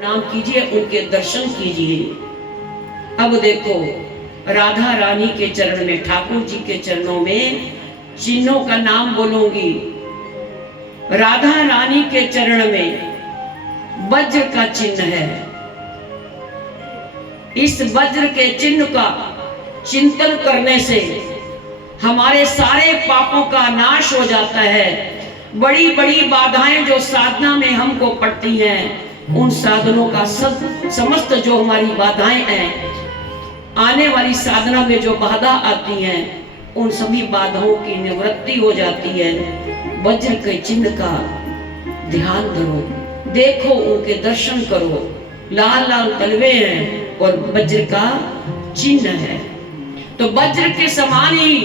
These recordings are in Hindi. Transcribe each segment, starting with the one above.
प्रणाम कीजिए, उनके दर्शन कीजिए। अब देखो, राधा रानी के चरण में, ठाकुर जी के चरणों में चिन्हों का नाम बोलूंगी। राधा रानी के चरण में वज्र का चिन्ह है। इस वज्र के चिन्ह का चिंतन करने से हमारे सारे पापों का नाश हो जाता है। बड़ी बड़ी बाधाएं जो साधना में हमको पड़ती हैं, उन साधनों का समस्त जो हमारी बाधाएं हैं, आने वाली साधना में जो बाधा आती हैं, उन सभी बाधाओं की निवृत्ति हो जाती है। वज्र के चिन्ह का ध्यान करो, देखो, उनके दर्शन करो। लाल लाल तलवे हैं और वज्र का चिन्ह है। तो वज्र के समान ही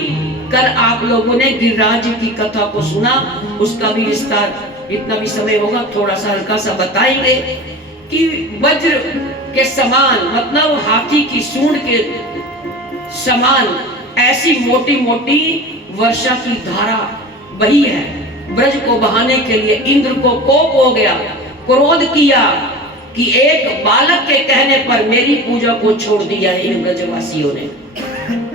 कल आप लोगों ने गिरिराज जी की कथा को सुना, उसका भी विस्तार, इतना भी समय होगा थोड़ा सा हल्का सा बताएंगे कि वज्र के समान मतलब हाथी की सूंड के समान ऐसी मोटी मोटी वर्षा की धारा बही है। ब्रज को बहाने के लिए इंद्र को कोप हो गया, क्रोध किया कि एक बालक के कहने पर मेरी पूजा को छोड़ दिया है इन ब्रजवासियों ने,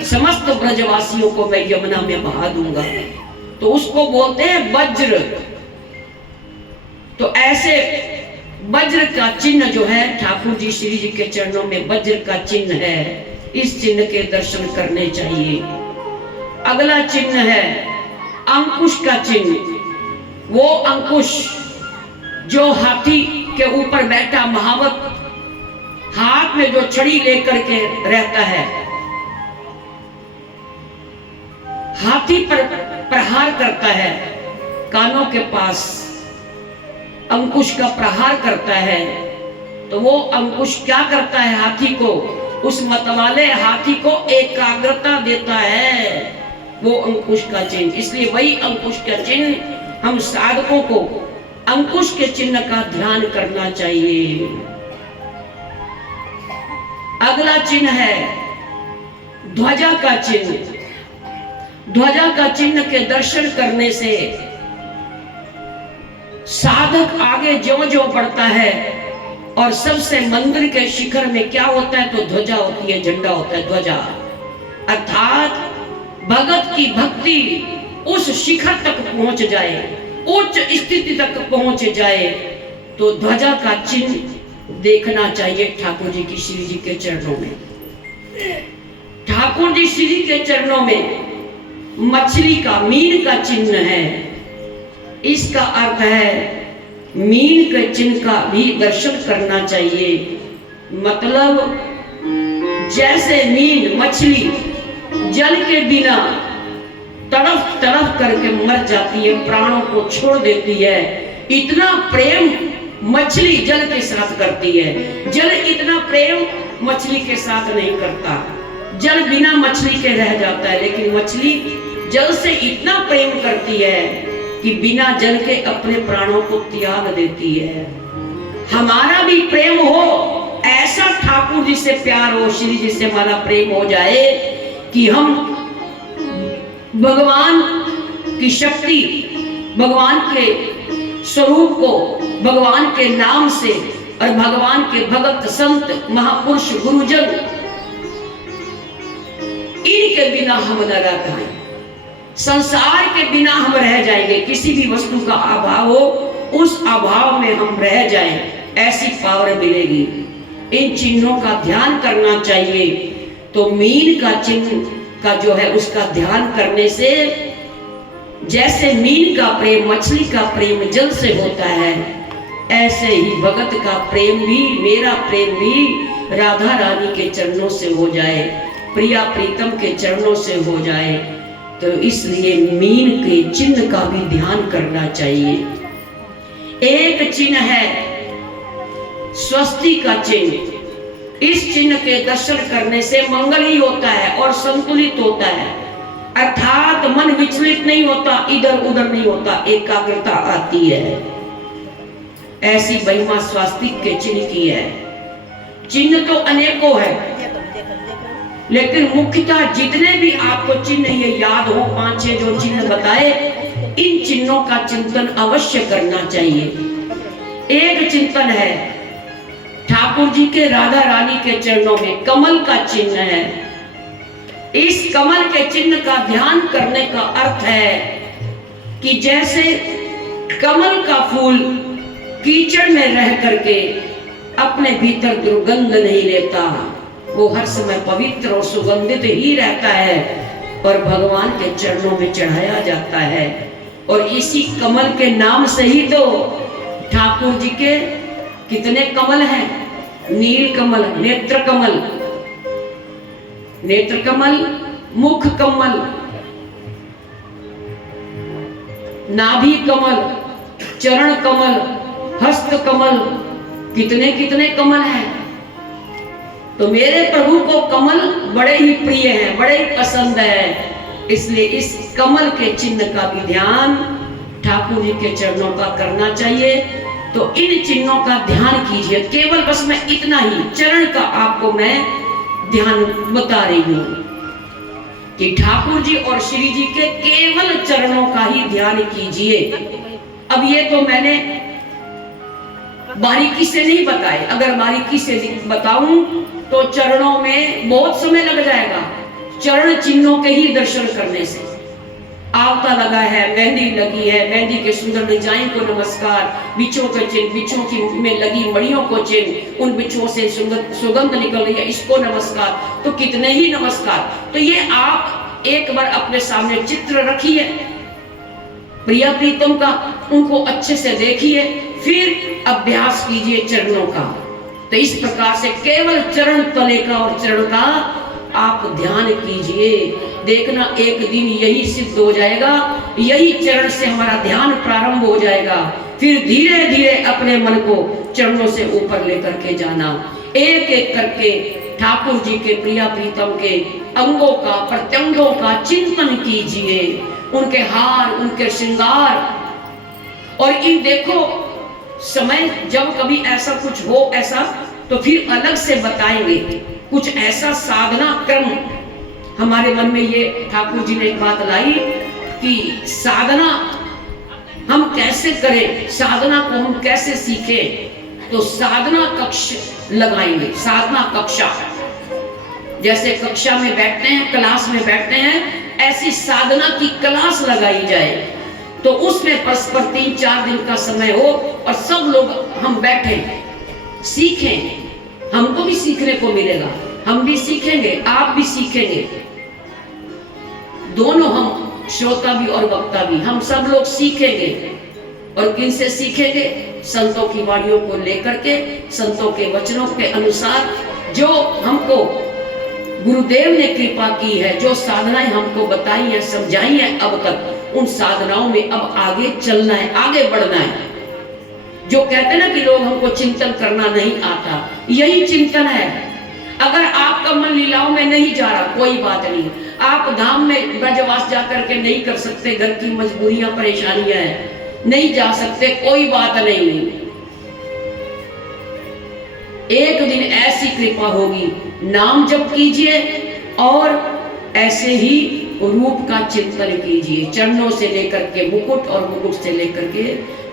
समस्त ब्रजवासियों को मैं यमुना में बहा दूंगा। तो उसको बोलते हैं वज्र। तो ऐसे वज्र का चिन्ह जो है, ठाकुर जी श्री जी के चरणों में वज्र का चिन्ह है। इस चिन्ह के दर्शन करने चाहिए। अगला चिन्ह है अंकुश का चिन्ह। वो अंकुश जो हाथी के ऊपर बैठा महावत हाथ में जो छड़ी लेकर के रहता है, हाथी पर प्रहार करता है, कानों के पास अंकुश का प्रहार करता है। तो वो अंकुश क्या करता है, हाथी को, उस मतवाले हाथी को एकाग्रता देता है, वो अंकुश का चिन्ह। इसलिए वही अंकुश का चिन्ह हम साधकों को अंकुश के चिन्ह का ध्यान करना चाहिए। अगला चिन्ह है ध्वजा का चिन्ह। ध्वजा का चिन्ह के दर्शन करने से साधक आगे ज्यों ज्यों बढ़ता है, और सबसे मंदिर के शिखर में क्या होता है, तो ध्वजा होती है, झंडा होता है, ध्वजा। अर्थात भगत की भक्ति उस शिखर तक पहुंच जाए, उच्च स्थिति तक पहुंच जाए, तो ध्वजा का चिन्ह देखना चाहिए ठाकुर जी की श्री जी के चरणों में। ठाकुर जी श्री जी के चरणों में मछली का, मीन का चिन्ह है। इसका अर्थ है मीन के चिन्ह का भी दर्शन करना चाहिए। मतलब जैसे मीन, मछली जल के बिना तड़फ तड़फ करके मर जाती है, प्राणों को छोड़ देती है, इतना प्रेम मछली जल के साथ करती है। जल इतना प्रेम मछली के साथ नहीं करता। जल बिना मछली के रह जाता है, लेकिन मछली जल से इतना प्रेम करती है कि बिना जल के अपने प्राणों को त्याग देती है। हमारा भी प्रेम हो, ऐसा ठाकुर जी से प्यार हो, श्री जी से हमारा प्रेम हो जाए कि हम भगवान की शक्ति, भगवान के स्वरूप को, भगवान के नाम से और भगवान के भगत संत महापुरुष गुरुजन, इनके बिना हम न रह पाए। संसार के बिना हम रह जाएंगे। किसी भी वस्तु का अभाव हो, उस अभाव में हम रह जाएं, ऐसी पावर मिलेगी। इन चिन्हों का ध्यान करना चाहिए। तो मीन का चिन्ह का जो है, उसका ध्यान करने से जैसे मीन का प्रेम, मछली का प्रेम जल से होता है, ऐसे ही भगत का प्रेम भी, मेरा प्रेम भी राधा रानी के चरणों से हो जाए, प्रिया प्रीतम के चरणों से हो जाए। तो इसलिए मीन के चिन्ह का भी ध्यान करना चाहिए। एक चिन्ह है स्वस्ति का चिन्ह। इस चिन्ह के दर्शन करने से मंगल ही होता है और संतुलित होता है, अर्थात मन विचलित नहीं होता, इधर उधर नहीं होता, एकाग्रता आती है। ऐसी महिमा स्वास्तिक के चिन्ह की है। चिन्ह तो अनेकों है, लेकिन मुख्यतः जितने भी आपको चिन्ह ये याद हो, 5-6 जो चिन्ह बताए, इन चिन्हों का चिंतन अवश्य करना चाहिए। एक चिंतन है ठाकुर जी के राधा रानी के चरणों में कमल का चिन्ह है। इस कमल के चिन्ह का ध्यान करने का अर्थ है कि जैसे कमल का फूल कीचड़ में रह करके अपने भीतर दुर्गंध नहीं लेता, वो हर समय पवित्र और सुगंधित ही रहता है और भगवान के चरणों में चढ़ाया जाता है। और इसी कमल के नाम से ही तो ठाकुर जी के कितने कमल हैं, नील कमल, नेत्र कमल, नेत्र कमल, मुख कमल, नाभि कमल, चरण कमल, हस्त कमल, कितने कितने कमल हैं। तो मेरे प्रभु को कमल बड़े ही प्रिय हैं, बड़े ही पसंद है, इसलिए इस कमल के चिन्ह का भी ध्यान ठाकुर जी के चरणों का करना चाहिए। तो इन चिन्हों का ध्यान कीजिए। केवल बस मैं इतना ही चरण का आपको मैं ध्यान बता रही हूं कि ठाकुर जी और श्री जी के केवल चरणों का ही ध्यान कीजिए। अब ये तो मैंने बारीकी से नहीं बताए, अगर बारीकी से बताऊं तो चरणों में बहुत समय लग जाएगा। चरण चिन्हों के ही दर्शन करने से आवता लगा है, मेहंदी लगी है, मेहंदी के सुंदर डिजाइन को नमस्कार, बिच्छों के चिन्ह, बिच्छों की में लगी मड़ियों को चिन्ह, उन बिच्छों से सुगंध निकल रही है, इसको नमस्कार, तो कितने ही नमस्कार। तो ये आप एक बार अपने सामने चित्र रखिए प्रिया प्रीतम का, उनको अच्छे से देखिए, फिर अभ्यास कीजिए चरणों का। तो इस प्रकार से केवल चरण तले का और चरण का आप ध्यान कीजिए। देखना एक दिन यही सिद्ध हो जाएगा, यही चरण से हमारा ध्यान प्रारंभ हो जाएगा। फिर धीरे धीरे अपने मन को चरणों से ऊपर लेकर के जाना, एक एक करके ठाकुर जी के प्रिया प्रीतम के अंगों का, प्रत्यंगों का चिंतन कीजिए, उनके हार, उनके श्रृंगार। और इन देखो समय जब कभी ऐसा कुछ हो ऐसा तो फिर अलग से बताएंगे, कुछ ऐसा साधना क्रम हमारे मन में। ये ठाकुर जी ने एक बात लाई कि साधना हम कैसे करें, साधना को हम कैसे सीखें। तो साधना कक्ष लगाएंगे, साधना कक्षा, जैसे कक्षा में बैठते हैं, क्लास में बैठते हैं, ऐसी साधना की क्लास लगाई जाए। तो उसमें परस्पर 3-4 दिन का समय हो और सब लोग हम बैठे सीखें, हमको भी सीखने को मिलेगा, हम भी सीखेंगे, आप भी सीखेंगे, दोनों हम श्रोता भी और वक्ता भी, हम सब लोग सीखेंगे। और किन से सीखेंगे? संतों की वाणियों को लेकर के, संतों के वचनों के अनुसार जो हमको गुरुदेव ने कृपा की है, जो साधनाएं हमको बताई है, समझाई है अब तक, उन साधनाओं में अब आगे चलना है, आगे बढ़ना है। जो कहते हैं ना कि लोग हमको चिंतन करना नहीं आता, यही चिंतन है। अगर आपका मन लीलाओं में नहीं जा रहा, कोई बात नहीं, आप धाम में ब्रजवास जाकर के नहीं कर सकते, घर की मजबूरियां परेशानियां हैं, नहीं जा सकते, कोई बात नहीं। एक दिन ऐसी कृपा होगी, नाम जप कीजिए और ऐसे ही रूप का चिंतन कीजिए, चरणों से लेकर के मुकुट और मुकुट से लेकर के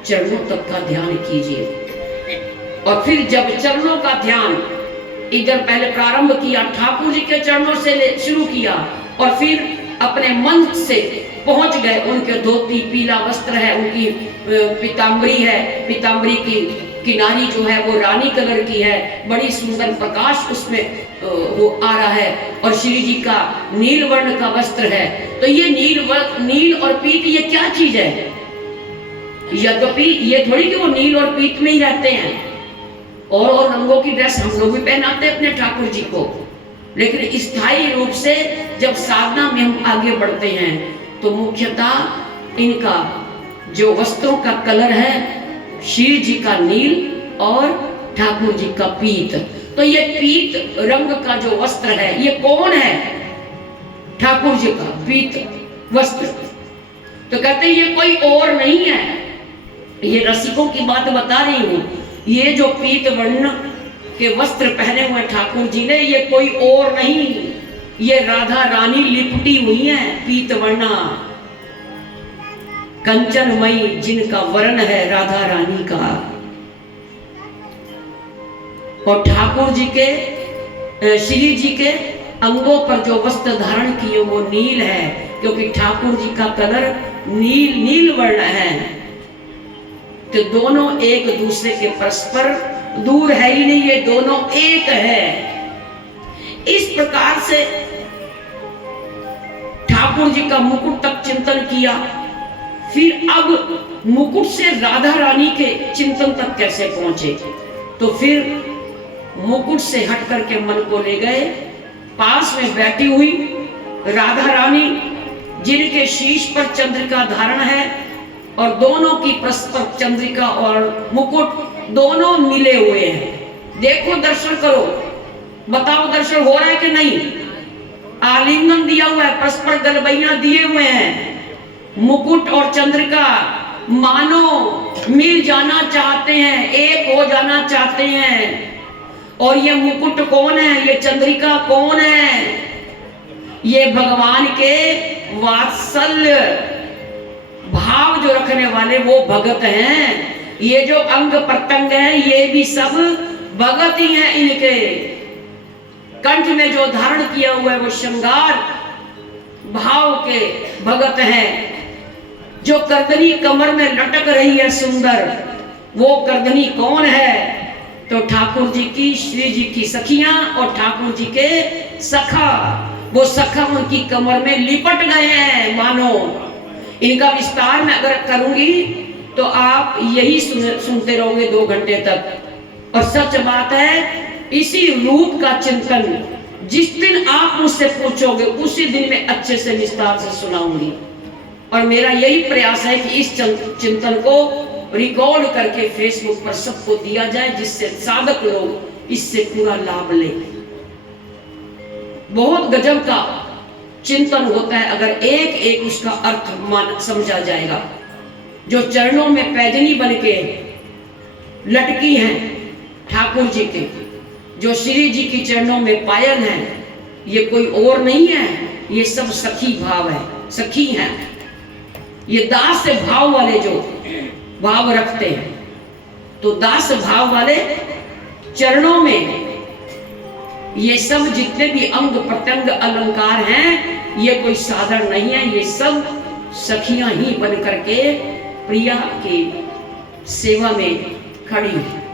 चरणों तक का ध्यान कीजिए। और फिर जब चरणों का ध्यान इधर पहले प्रारंभ किया, ठाकुर जी के चरणों से शुरू किया और फिर अपने मन से पहुंच गए, उनके धोती पीला वस्त्र है, उनकी पीताम्बरी है, पीताम्बरी की किनारी जो है वो रानी कलर की है, बड़ी सुंदर प्रकाश उसमें वो आ रहा है, और श्री जी का नील वर्ण का वस्त्र है। तो ये नील और पीत ये क्या चीज है? यद्यपि ये थोड़ी कि वो नील और पीत में ही रहते हैं, और रंगों की ड्रेस हम लोग भी पहनाते हैं अपने ठाकुर जी को, लेकिन स्थायी रूप से जब साधना में हम आगे बढ़ते हैं तो मुख्यतः इनका जो वस्त्रों का कलर है, श्री जी का नील और ठाकुर जी का पीत। तो ये पीत रंग का जो वस्त्र है, ये कौन है? ठाकुर जी का पीत वस्त्र। तो कहते हैं ये कोई और नहीं है, ये रसिकों की बात बता रही हूं, ये जो पीत वर्ण के वस्त्र पहने हुए ठाकुर जी ने, ये कोई और नहीं, ये राधा रानी लिपटी हुई है, पीत वर्णा, कंचनमयी जिनका वर्ण है राधा रानी का। और ठाकुर जी के श्री जी के अंगों पर जो वस्त्र धारण किए वो नील है, क्योंकि ठाकुर जी का कलर नील वर्ण है। तो दोनों एक दूसरे के परस्पर दूर है ही नहीं, ये दोनों एक है। इस प्रकार से ठाकुर जी का मुकुट तक चिंतन किया। फिर अब मुकुट से राधा रानी के चिंतन तक कैसे पहुंचे, तो फिर मुकुट से हट करके मन को ले गए पास में बैठी हुई राधा रानी, जिनके शीश पर चंद्रिका धारण है और दोनों की परस्पर चंद्रिका और मुकुट दोनों मिले हुए हैं। देखो, दर्शन करो, बताओ दर्शन हो रहा है कि नहीं। आलिंगन दिया हुआ है, परस्पर गलबैया दिए हुए हैं, मुकुट और चंद्रिका मानो मिल जाना चाहते हैं, एक हो जाना चाहते हैं। और ये मुकुट कौन है, ये चंद्रिका कौन है? ये भगवान के वात्सल्य भाव जो रखने वाले वो भगत हैं। ये जो अंग प्रत्यंग है ये भी सब भगत ही हैं। इनके कंठ में जो धारण किया हुआ है वो श्रृंगार भाव के भगत हैं। जो करदनी कमर में लटक रही है सुंदर, वो करदनी कौन है? तो ठाकुर जी की, श्री जी की सखियां और ठाकुर जी के सखा। वो सखा उनकी कमर में लिपट गए हैं मानो। इनका विस्तार मैं अगर करूंगी तो आप यही सुनते रहोगे 2 घंटे तक। और सच बात है, इसी रूप का चिंतन जिस दिन आप मुझसे पूछोगे उसी दिन मैं अच्छे से विस्तार से सुनाऊंगी। और मेरा यही प्रयास है कि इस चिंतन को रिकॉर्ड करके फेसबुक पर सबको दिया जाए, जिससे साधक लोग इससे पूरा लाभ लें। बहुत गजब का चिंतन होता है अगर एक एक उसका अर्थ समझा जाएगा। जो चरणों में पैजनी बन के लटकी हैं ठाकुर जी के, जो श्री जी की चरणों में पायल हैं, ये कोई और नहीं है, ये सब सखी भाव है, सखी हैं। ये दास भाव वाले जो भाव रखते हैं, तो दास भाव वाले चरणों में ये सब जितने भी अंग प्रत्यंग अलंकार हैं, ये कोई साधारण नहीं है, ये सब सखियां ही बन करके प्रिया की सेवा में खड़ी है।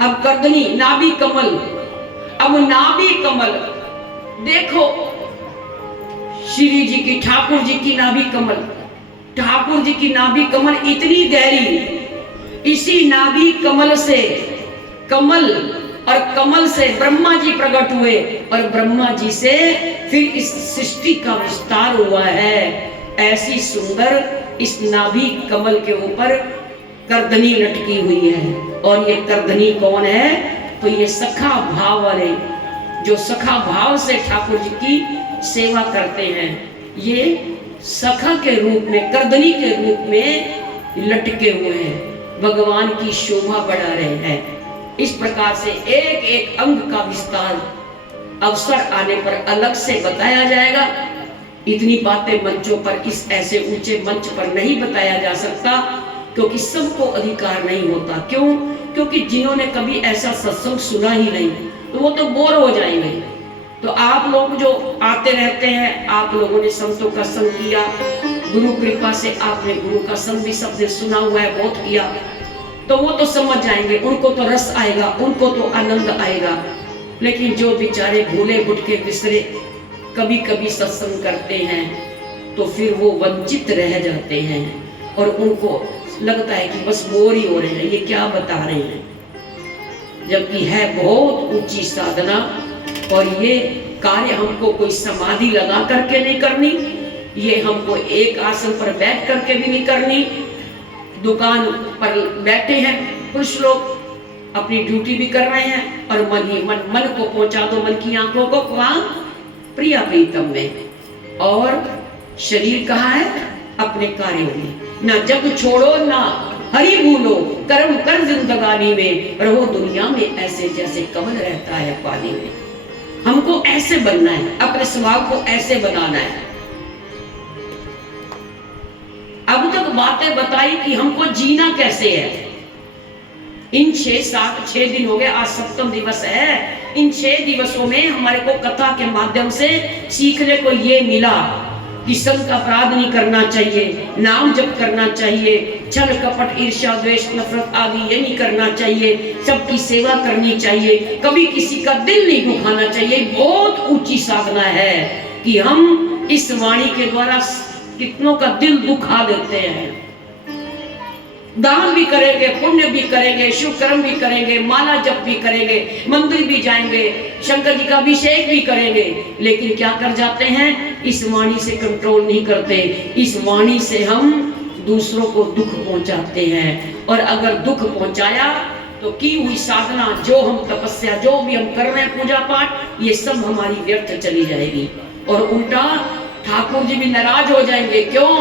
अब करदनी नाभि कमल, अब नाभि कमल देखो, श्री जी की, ठाकुर जी की नाभि कमल, ठाकुर जी की नाभि कमल इतनी गहरी, इसी नाभि कमल से कमल और कमल से ब्रह्मा जी प्रकट हुए और ब्रह्मा जी से फिर इस सृष्टि का विस्तार हुआ है। ऐसी सुंदर इस नाभि कमल के ऊपर करदनी लटकी हुई है। और ये करदनी कौन है? तो ये सखा भाव वाले, जो सखा भाव से ठाकुर जी की सेवा करते हैं, ये सखा के रूप में, करदनी के रूप में लटके हुए हैं, भगवान की शोभा बढ़ा रहे हैं। इस प्रकार से एक एक अंग का विस्तार अवसर आने पर अलग से बताया जाएगा। इतनी बातें मंचों पर, इस ऐसे ऊंचे मंच पर नहीं बताया जा सकता, क्योंकि सबको अधिकार नहीं होता। क्यों? क्योंकि जिन्होंने कभी ऐसा सत्संग सुना ही नहीं, तो वो तो बोर हो जाएंगे। तो आप लोग जो आते रहते हैं, आप लोगों ने संतों का संग किया, गुरु कृपा से आपने गुरु का संग भी सबने सुना हुआ है, बहुत किया, तो वो तो समझ जाएंगे, उनको तो रस आएगा, उनको तो आनंद आएगा। लेकिन जो बेचारे भूले भुटके बिसरे कभी कभी सत्संग करते हैं, तो फिर वो वंचित रह जाते हैं और उनको लगता है कि बस बोर ही हो रहे हैं, ये क्या बता रहे हैं। जबकि है बहुत ऊंची साधना, और ये कार्य हमको कोई समाधि लगा करके नहीं करनी, ये हमको एक आसन पर बैठ करके भी नहीं करनी। दुकान पर बैठे हैं पुरुष लोग, अपनी ड्यूटी भी कर रहे हैं, और मन ही मन को पहुंचा दो, मन की आंखों को कहाँ? प्रिया प्रीतम में। और शरीर कहाँ है? अपने कार्यों में। ना जग छोड़ो ना हरि भूलो, कर्म कर जिंदगानी में, रहो दुनिया में ऐसे जैसे कमल रहता है पानी में। हमको ऐसे बनना है, अपने स्वभाव को ऐसे बनाना है। अब तक बातें बताई कि हमको जीना कैसे है, इन 6 दिन हो गए, आज 7वां दिवस है। इन 6 दिवसों में हमारे को कथा के माध्यम से सीखने को ये मिला कि संत अपराध नहीं करना चाहिए, नाम जप करना चाहिए, छल कपट ईर्ष्या द्वेष नफरत आदि ये नहीं करना चाहिए, सबकी सेवा करनी चाहिए, कभी किसी का दिल नहीं दुखाना चाहिए। बहुत ऊंची साधना है कि हम इस वाणी के द्वारा कितनों का दिल दुखा देते हैं। दान भी करेंगे, पुण्य भी करेंगे, शुभ कर्म भी करेंगे, माला जप भी करेंगे, मंदिर भी जाएंगे, शंकर जी का अभिषेक भी करेंगे, लेकिन क्या कर जाते हैं, इस वाणी से कंट्रोल नहीं करते। इस वाणी से हम दूसरों को दुख पहुंचाते हैं, और अगर दुख पहुंचाया तो की हुई साधना, जो हम तपस्या, जो भी हम कर रहे हैं, पूजा पाठ, ये सब हमारी व्यर्थ चली जाएगी। और उल्टा ठाकुर जी भी नाराज हो जाएंगे। क्यों?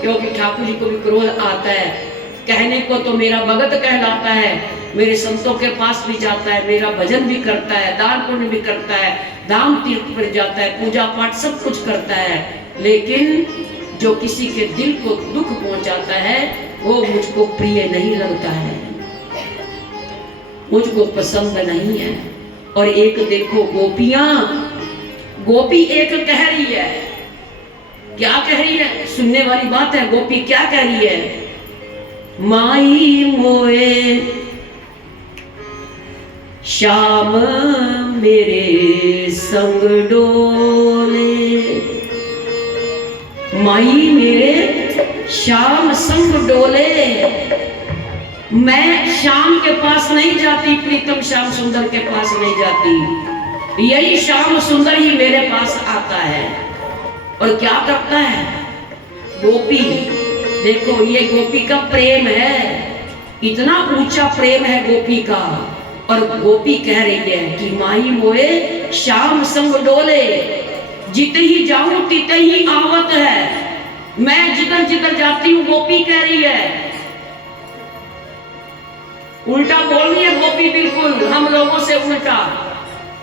क्योंकि ठाकुर जी को भी क्रोध आता है। कहने को तो मेरा भगत कहलाता है, मेरे संतों के पास भी जाता है, मेरा भजन भी करता है, दान पुण्य भी करता है, धाम तीर्थ पर जाता है, पूजा पाठ सब कुछ करता है, लेकिन जो किसी के दिल को दुख पहुंचाता है वो मुझको प्रिय नहीं लगता है, मुझको पसंद नहीं है। और एक देखो गोपियां, गोपी एक कह रही है, क्या कह रही है, सुनने वाली बात है। गोपी क्या कह रही है, माई मोए श्याम मेरे संग डोले, माई मेरे श्याम संग डोले। मैं श्याम के पास नहीं जाती, प्रीतम श्याम सुंदर के पास नहीं जाती, यही श्याम सुंदर ही मेरे पास आता है। और क्या करता है गोपी, देखो ये गोपी का प्रेम है, इतना ऊंचा प्रेम है गोपी का। और गोपी कह रही है कि माई मोए श्याम संग डोले, जिते ही जाऊं तिते ही आवत है, मैं जिधर जिधर जाती हूँ, गोपी कह रही है। उल्टा बोल रही है गोपी, बिल्कुल हम लोगों से उल्टा।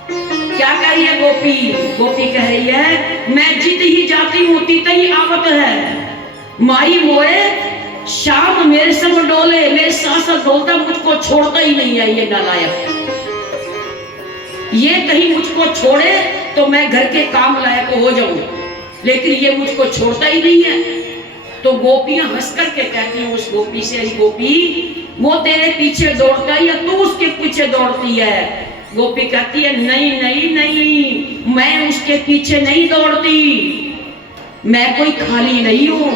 क्या कह रही है गोपी, गोपी कह रही है मैं जित ही जाती हूँ तिते ही आवत है, माई मोए श्याम मेरे संग डोले, मेरे साथ साथ डोलता, मुझको छोड़ता ही नहीं है ये नालायक। ये कहीं मुझको छोड़े तो मैं घर के काम लायक हो जाऊं, लेकिन ये मुझको छोड़ता ही नहीं है। तो गोपियां हंस करके कहती हैं उस गोपी से, गोपी वो तेरे पीछे दौड़ता है या तू उसके पीछे दौड़ती है? गोपी कहती है नहीं नहीं नहीं, मैं उसके पीछे नहीं दौड़ती, मैं कोई खाली नहीं हूँ।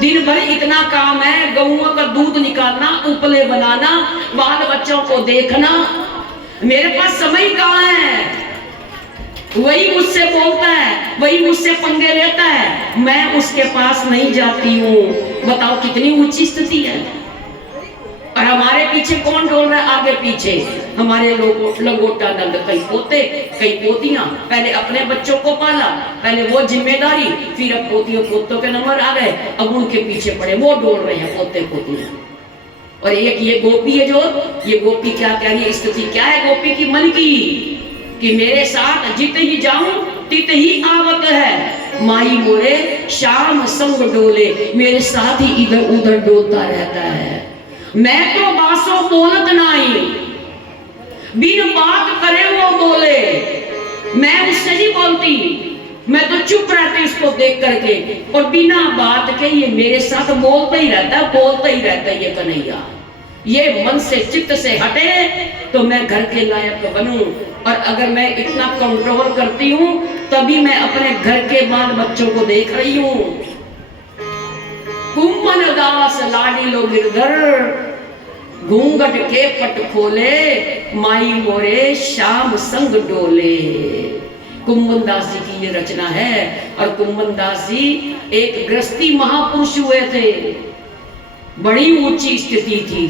दिन भर इतना काम है, गऊओं का दूध निकालना, उपले बनाना, बाल बच्चों को देखना, मेरे पास समय कहाँ है? वही मुझसे बोलता है, वही मुझसे पंगे लेता है, मैं उसके पास नहीं जाती हूँ। बताओ कितनी ऊंची स्थिति है। और हमारे पीछे कौन डोल रहा है? आगे पीछे हमारे लोग लंगोटा नंद, कई पोते कई पोतियां। पहले अपने बच्चों को पाला, पहले वो जिम्मेदारी, फिर अब पोतियों पोतों के नंबर आ गए, अब उनके पीछे पड़े, वो डोल रहे हैं पोते पोतियां। और एक ये गोपी है, जो ये गोपी क्या कह रही है, स्थिति क्या है गोपी की मन की, कि मेरे साथ जिते ही जाऊं तिते ही आवत है, माई मोरे श्याम संग डोले, मेरे साथ ही इधर उधर डोलता रहता है। मैं तो बासों बोलत नहीं, बिन बात करे वो बोले, मैं उससे नहीं बोलती, मैं तो चुप रहती उसको देख करके, और बिना बात के ये मेरे साथ बोलता ही रहता है, बोलता ही रहता है ये कन्हैया। ये मन से चित्त से हटे तो मैं घर के लायक बनूं, और अगर मैं इतना कंट्रोल करती हूँ तभी मैं अपने घर के बाल बच्चों को देख रही हूँ। कुंभन दास लाडी लो गिरधर, घूंघट के पट खोले, माई मोरे श्याम संग डोले। कुंभन दास जी की ये रचना है। और कुंभन दास जी एक गृहस्थी महापुरुष हुए थे, बड़ी ऊंची स्थिति थी,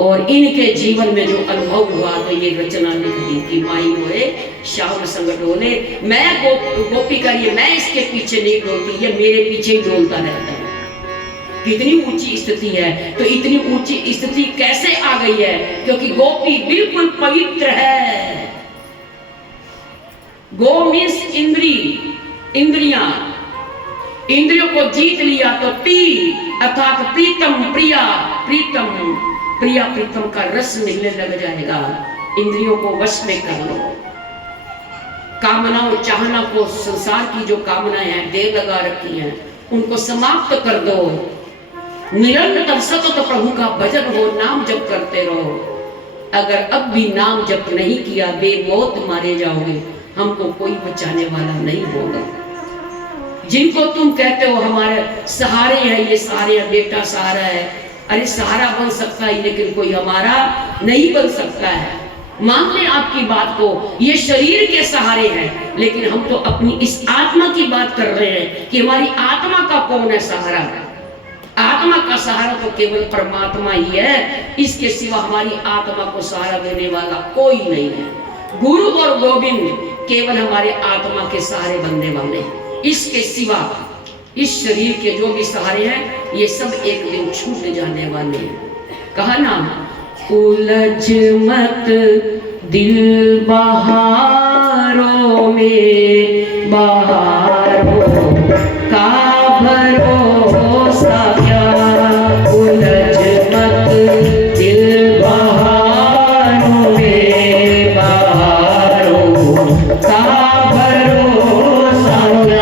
और इनके जीवन में जो अनुभव हुआ तो ये रचना लिख दी कि माई मोरे श्याम संग डोले। मैं गोपी करिए, मैं इसके पीछे नहीं डोलती, ये मेरे पीछे ही डोलता रहता है। कितनी ऊंची स्थिति है। तो इतनी ऊंची स्थिति कैसे आ गई है? क्योंकि गोपी बिल्कुल पवित्र है। गो मीन्स इंद्रियां, इंद्रियों को जीत लिया तो पी अर्थात प्रीतम प्रिया, प्रीतम प्रिया प्रीतम का रस मिलने लग जाएगा। इंद्रियों को वश में कर लो। कामनाओं चाहना को, संसार की जो कामनाएं हैं देह लगा रखी हैं, उनको समाप्त कर दो। निरंतर सतत प्रभु का भजन हो, नाम जप करते रहो। अगर अब भी नाम जप नहीं किया बेमौत मारे जाओगे, हमको कोई बचाने वाला नहीं होगा। जिनको तुम कहते हो हमारे सहारे हैं, ये सारे बेटा सहारा है, अरे सहारा बन सकता है लेकिन कोई हमारा नहीं बन सकता है। मान लें आपकी बात को, ये शरीर के सहारे हैं, लेकिन हम तो अपनी इस आत्मा की बात कर रहे हैं कि हमारी आत्मा का कौन है सहारा। आत्मा का सहारा तो केवल परमात्मा ही है, इसके सिवा हमारी आत्मा को सहारा देने वाला कोई नहीं है। गुरु और गोविंद केवल हमारे आत्मा के सहारे बनने वाले हैं। इसके सिवा इस शरीर के जो भी सहारे हैं ये सब एक दिन छूट जाने वाले हैं। कहा ना, उलझ मत दिल बहारों में, बहारों का भरोसा क्या। उलझ मत दिल बहारों में, बहारों का भरोसा क्या।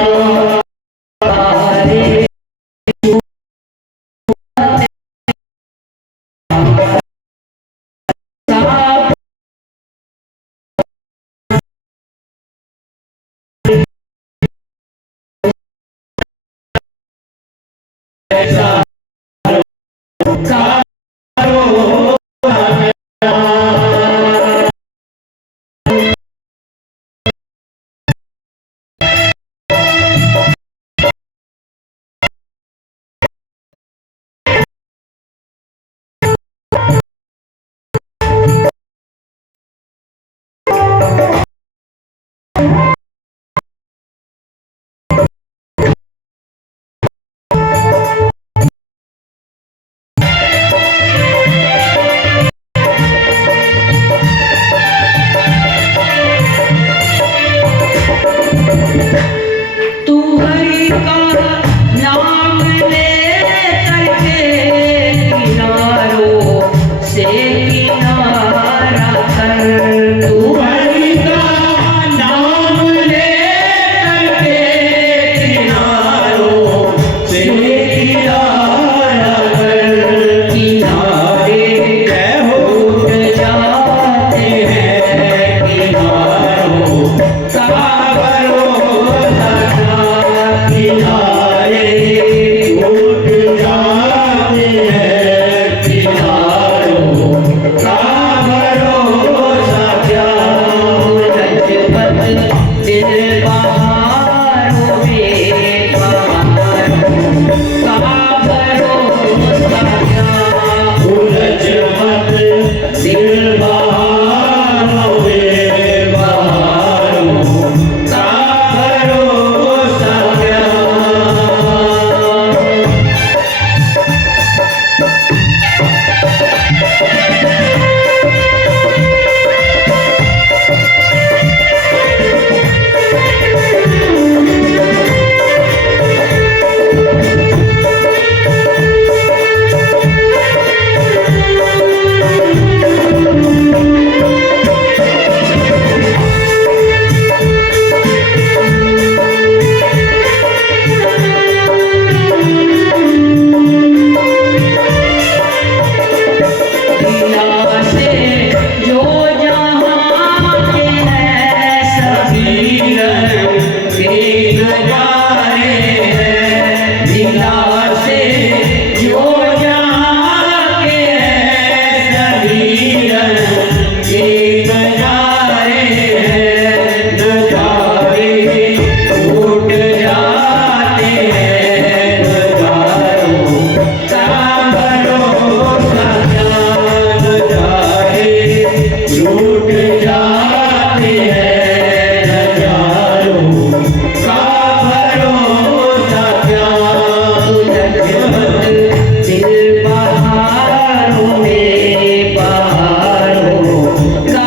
दिल बहारों में, बहारों का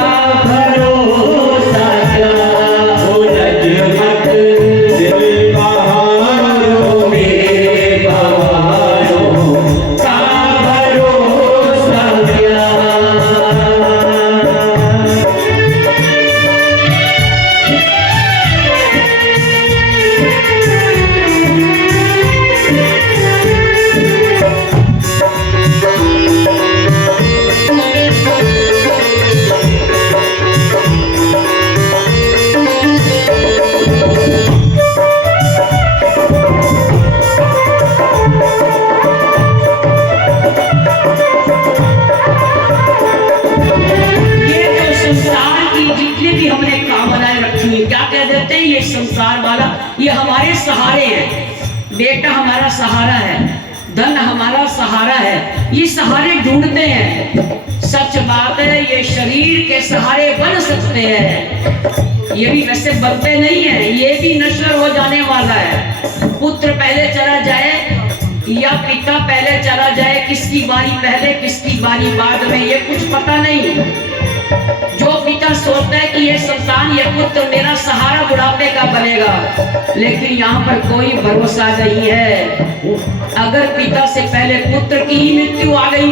ये संसार वाला, ये हमारे सहारे हैं। बेटा हमारा सहारा है, धन हमारा सहारा है, ये सहारे ढूंढते हैं। सच बात है, ये शरीर के सहारे बन सकते हैं, ये भी वैसे बनते नहीं है, ये भी नश्वर हो जाने वाला है। पुत्र पहले चला जाए या पिता पहले चला जाए, किसकी बारी पहले किसकी बारी बाद में, ये कुछ पता नहीं। जो पिता सोचता है कि ये संतान, ये पुत्र मेरा सहारा बुढ़ापे का बनेगा, लेकिन यहाँ पर कोई भरोसा नहीं है। अगर पिता से पहले पुत्र की ही मृत्यु आ गई,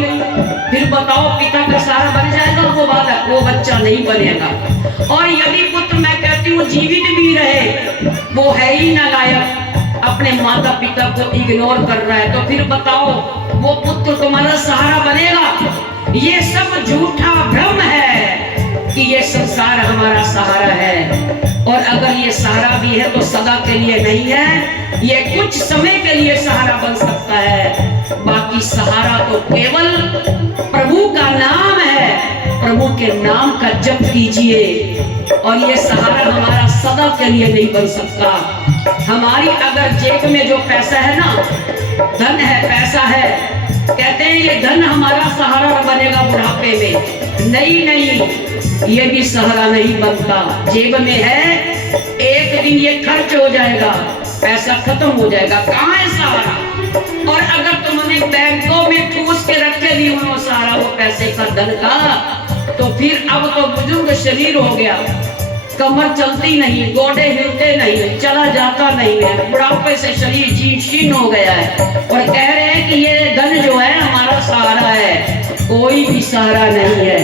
फिर बताओ पिता का सहारा बन जाएगा वो बालक, वो बच्चा नहीं बनेगा। और यदि पुत्र, मैं कहती हूँ, जीवित भी रहे, वो है ही ना लायक, अपने माता पिता को इग्नोर कर रहा है, तो फिर बताओ वो पुत्र तुम्हारा सहारा बनेगा? ये सब झूठा भ्रम है कि ये संसार हमारा सहारा है। और अगर ये सहारा भी है तो सदा के लिए नहीं है, ये कुछ समय के लिए सहारा बन सकता है। बाकी सहारा तो केवल प्रभु का नाम है, प्रभु के नाम का जप कीजिए। और ये सहारा हमारा सदा के लिए नहीं बन सकता। हमारी अगर जेब में जो पैसा है ना, धन है, पैसा है, कहते हैं ये धन हमारा सहारा बनेगा बुढ़ापे में। नहीं नहीं, ये भी सहारा नहीं बनता। जेब में है, एक दिन ये खर्च हो जाएगा, पैसा खत्म हो जाएगा, कहाँ है सहारा? और अगर तुमने बैंकों में ठूस के रखे भी हो सहारा वो पैसे का, धन का, तो फिर अब तो बुजुर्ग शरीर हो गया, कमर चलती नहीं, गोडे हिलते नहीं, चला जाता नहीं है, बुढ़ापे से शरीर जीर्ण हो गया है। और कह रहे हैं कि ये धन जो है हमारा सहारा है, कोई भी सहारा नहीं है।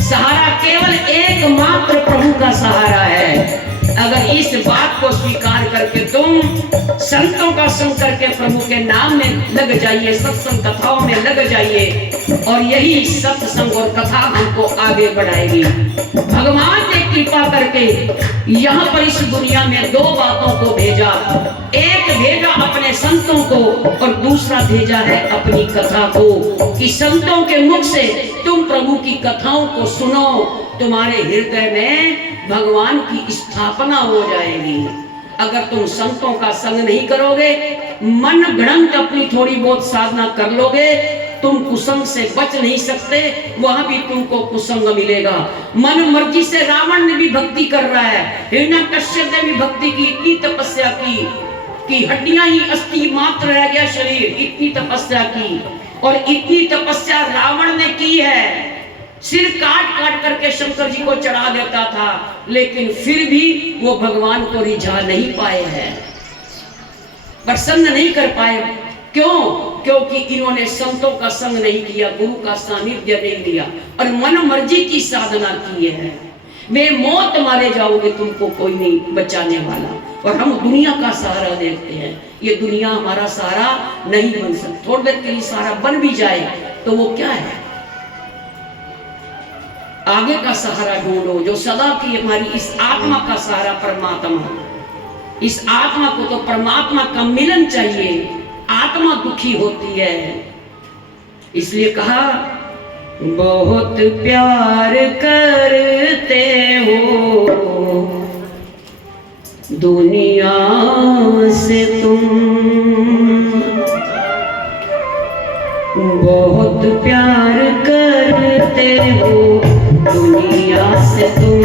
सहारा केवल एकमात्र प्रभु का सहारा है। अगर इस बात को स्वीकार करके तुम संतों का संग करके प्रभु के नाम में लग जाइए, सत्संग कथाओं में लग जाइए, और यही सत्संग और कथा हमको आगे बढ़ाएगी। भगवान ने कृपा करके यहाँ पर इस दुनिया में दो बातों को भेजा, एक भेजा अपने संतों को और दूसरा भेजा है अपनी कथा को, कि संतों के मुख से तुम प्रभु की कथाओं को सुनो, तुम्हारे हृदय में भगवान की स्थापना हो जाएगी। अगर तुम संतों का संग नहीं करोगे, मन गणंत अपनी थोड़ी बहुत साधना कर लोगे, तुम कुसंग से बच नहीं सकते, वहां भी तुमको कुसंग मिलेगा। मन मर्जी से रावण ने भी भक्ति कर रहा है, हिरण्यकश्यप ने भी भक्ति की, इतनी तपस्या की कि हड्डियां ही अस्थि मात्र रह गया शरीर, इतनी तपस्या की। और इतनी तपस्या रावण ने की है, सिर काट काट करके शंकर जी को चढ़ा देता था, लेकिन फिर भी वो भगवान को रिझा नहीं पाए हैं, प्रसन्न नहीं कर पाए। क्यों? क्योंकि इन्होंने संतों का संग नहीं किया, गुरु का सानिध्य नहीं लिया, और मन मर्जी की साधना की है। वे मौत मारे जाओगे, तुमको कोई नहीं बचाने वाला। और हम दुनिया का सहारा देखते हैं, ये दुनिया हमारा सहारा नहीं बन सकती। थोड़ी देर के लिए सहारा बन भी जाए तो वो क्या है? आगे का सहारा ढूंढो, जो सदा की हमारी इस आत्मा का सहारा परमात्मा। इस आत्मा को तो परमात्मा का मिलन चाहिए, आत्मा दुखी होती है। इसलिए कहा, बहुत प्यार करते हो दुनिया से तुम, बहुत प्यार करते हो दुनिया से तुम।